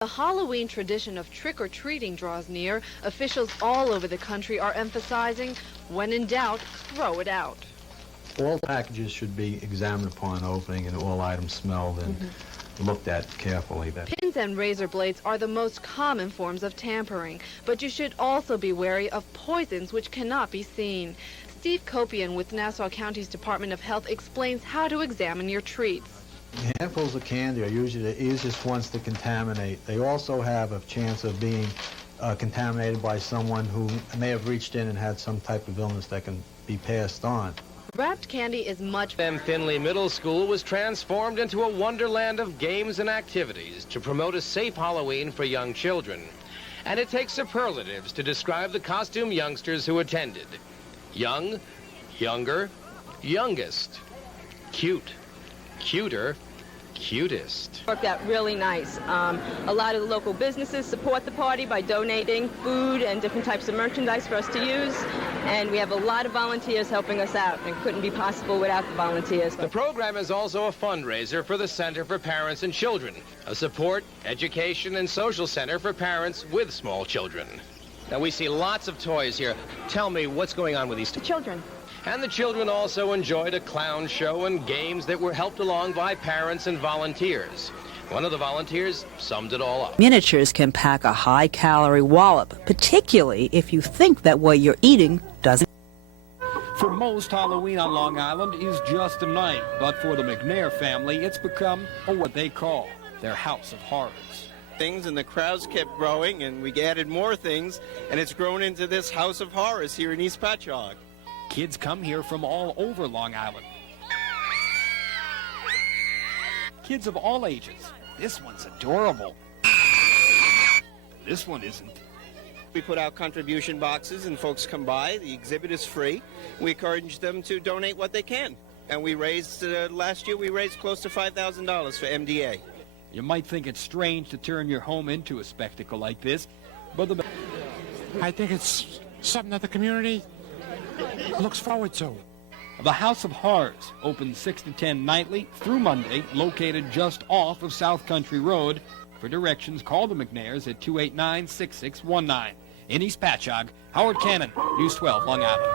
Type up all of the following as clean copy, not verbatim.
The Halloween tradition of trick-or-treating draws near. Officials all over the country are emphasizing, when in doubt, throw it out. All packages should be examined upon opening and all items smelled and looked at carefully. Pins and razor blades are the most common forms of tampering, but you should also be wary of poisons which cannot be seen. Steve Kopian with Nassau County's Department of Health explains how to examine your treats. Handfuls of candy are usually the easiest ones to contaminate. They also have a chance of being contaminated by someone who may have reached in and had some type of illness that can be passed on. Wrapped candy is much... Finley Middle School was transformed into a wonderland of games and activities to promote a safe Halloween for young children. And it takes superlatives to describe the costume youngsters who attended. Young, younger, youngest, cute, cuter, cutest. Worked out really nice. A lot of the local businesses support the party by donating food and different types of merchandise for us to use. And we have a lot of volunteers helping us out. It couldn't be possible without the volunteers. The program is also a fundraiser for the Center for Parents and Children, a support, education, and social center for parents with small children. Now, we see lots of toys here. Tell me, what's going on with these children? And the children also enjoyed a clown show and games that were helped along by parents and volunteers. One of the volunteers summed it all up. Miniatures can pack a high-calorie wallop, particularly if you think that what you're eating doesn't. For most, Halloween on Long Island is just a night, but for the McNair family, it's become what they call their house of horrors. Things, and the crowds kept growing, and we added more things, and it's grown into this house of horrors here in East Patchogue. Kids come here from all over Long Island. Kids of all ages. This one's adorable. This one isn't. We put out contribution boxes and folks come by. The exhibit is free. We encourage them to donate what they can. And we raised, last year we raised close to $5,000 for MDA. You might think it's strange to turn your home into a spectacle like this, but I think it's something that the community looks forward to. The House of Horrors opens 6 to 10 nightly through Monday, located just off of South Country Road. For directions, call the McNairs at 289-6619. In East Patchogue, Howard Cannon, News 12, Long Island.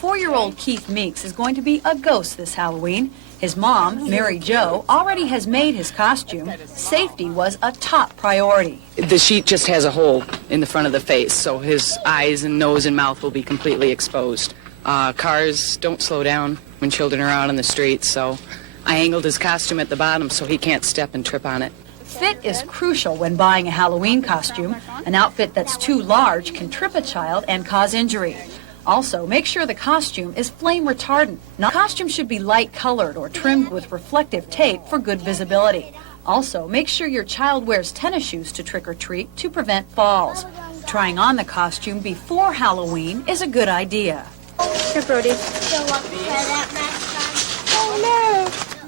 4-year-old Keith Meeks is going to be a ghost this Halloween. His mom, Mary Jo, already has made his costume. Safety was a top priority. The sheet just has a hole in the front of the face, so his eyes and nose and mouth will be completely exposed. Cars don't slow down when children are out on the streets, so I angled his costume at the bottom so he can't step and trip on it. Fit is crucial when buying a Halloween costume. An outfit that's too large can trip a child and cause injury. Also, make sure the costume is flame retardant. The costume should be light colored or trimmed with reflective tape for good visibility. Also, make sure your child wears tennis shoes to trick or treat to prevent falls. Trying on the costume before Halloween is a good idea. Here, Brody.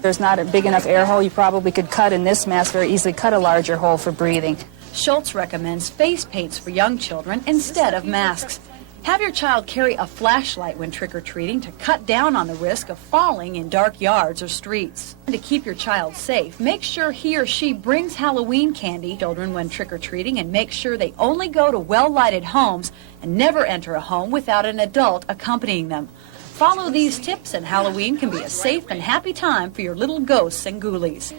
There's not a big enough air hole. You probably could cut in this mask very easily, cut a larger hole for breathing. Schultz recommends face paints for young children instead of masks. Have your child carry a flashlight when trick-or-treating to cut down on the risk of falling in dark yards or streets. And to keep your child safe, make sure he or she brings Halloween candy to children when trick-or-treating, and make sure they only go to well-lighted homes and never enter a home without an adult accompanying them. Follow these tips and Halloween can be a safe and happy time for your little ghosts and ghoulies.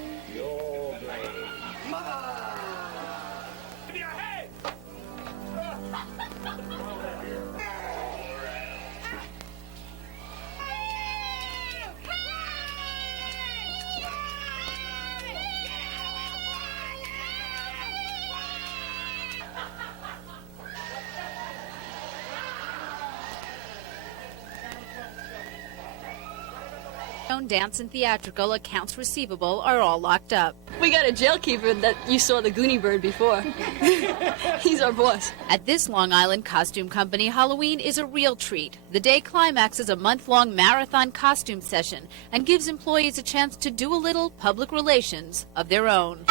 Dance and theatrical accounts receivable are all locked up. We got a jailkeeper that you saw the Goonie Bird before. He's our boss. At this Long Island costume company, Halloween is a real treat. The day climaxes a month-long marathon costume session and gives employees a chance to do a little public relations of their own.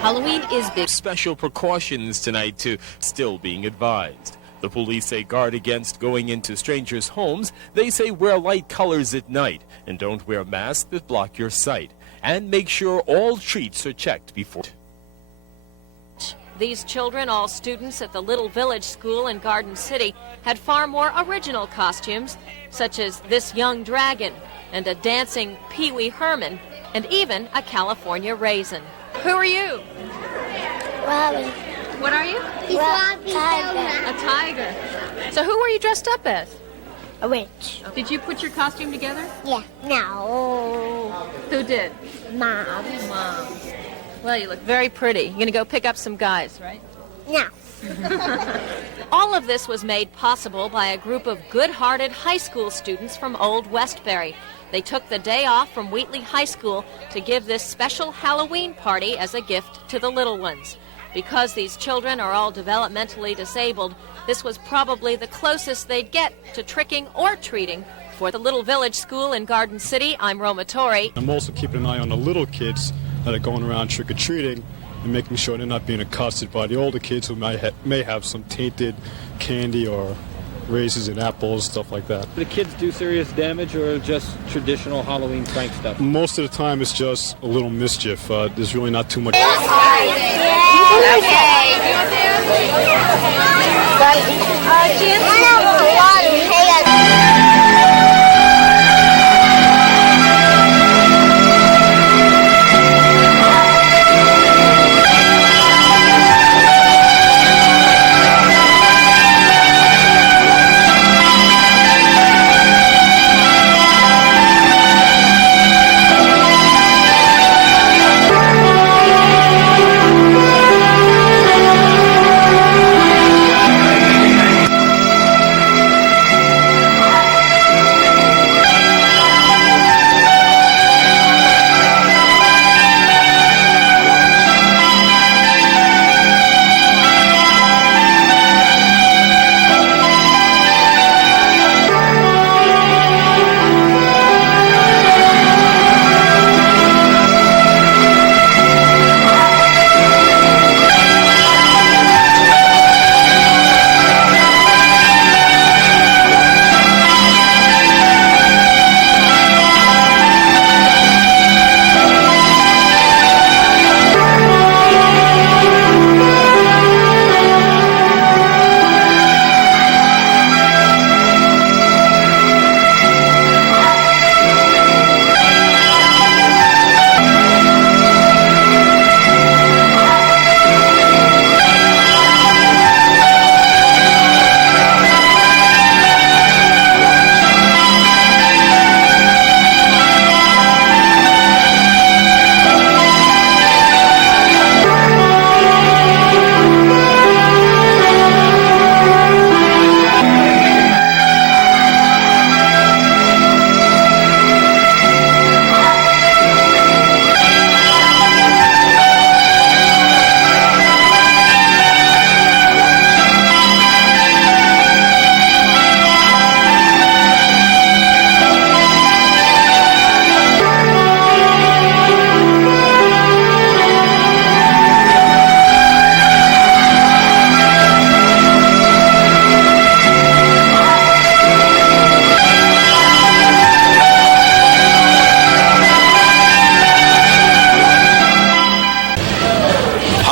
Halloween is big. Special precautions tonight, too, still being advised. The police say guard against going into strangers' homes. They say wear light colors at night and don't wear masks that block your sight. And make sure all treats are checked before. These children, all students at the Little Village School in Garden City, had far more original costumes, such as this young dragon and a dancing Pee Wee Herman, and even a California raisin. Who are you? Robin. What are you? Tiger. A tiger. So who were you dressed up as? A witch. Did you put your costume together? Yeah. No. Who did? Mom. Mom. Well, you look very pretty. You're going to go pick up some guys, right? No. All of this was made possible by a group of good-hearted high school students from Old Westbury. They took the day off from Wheatley High School to give this special Halloween party as a gift to the little ones. Because these children are all developmentally disabled, this was probably the closest they'd get to tricking or treating. For the Little Village School in Garden City, I'm Roma Torrey. I'm also keeping an eye on the little kids that are going around trick-or-treating and making sure they're not being accosted by the older kids who may have some tainted candy or raisins and apples, stuff like that. Do the kids do serious damage or just traditional Halloween prank stuff? Most of the time it's just a little mischief. There's really not too much.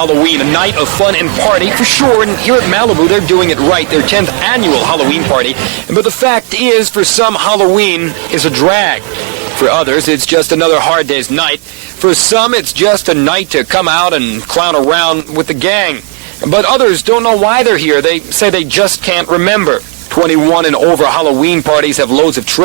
Halloween, a night of fun and party for sure, and here at Malibu they're doing it right, their 10th annual Halloween party. But the fact is, for some, Halloween is a drag. For others, it's just another hard day's night. For some, it's just a night to come out and clown around with the gang. But others don't know why they're here. They say they just can't remember. 21 and over Halloween parties have loads of trips.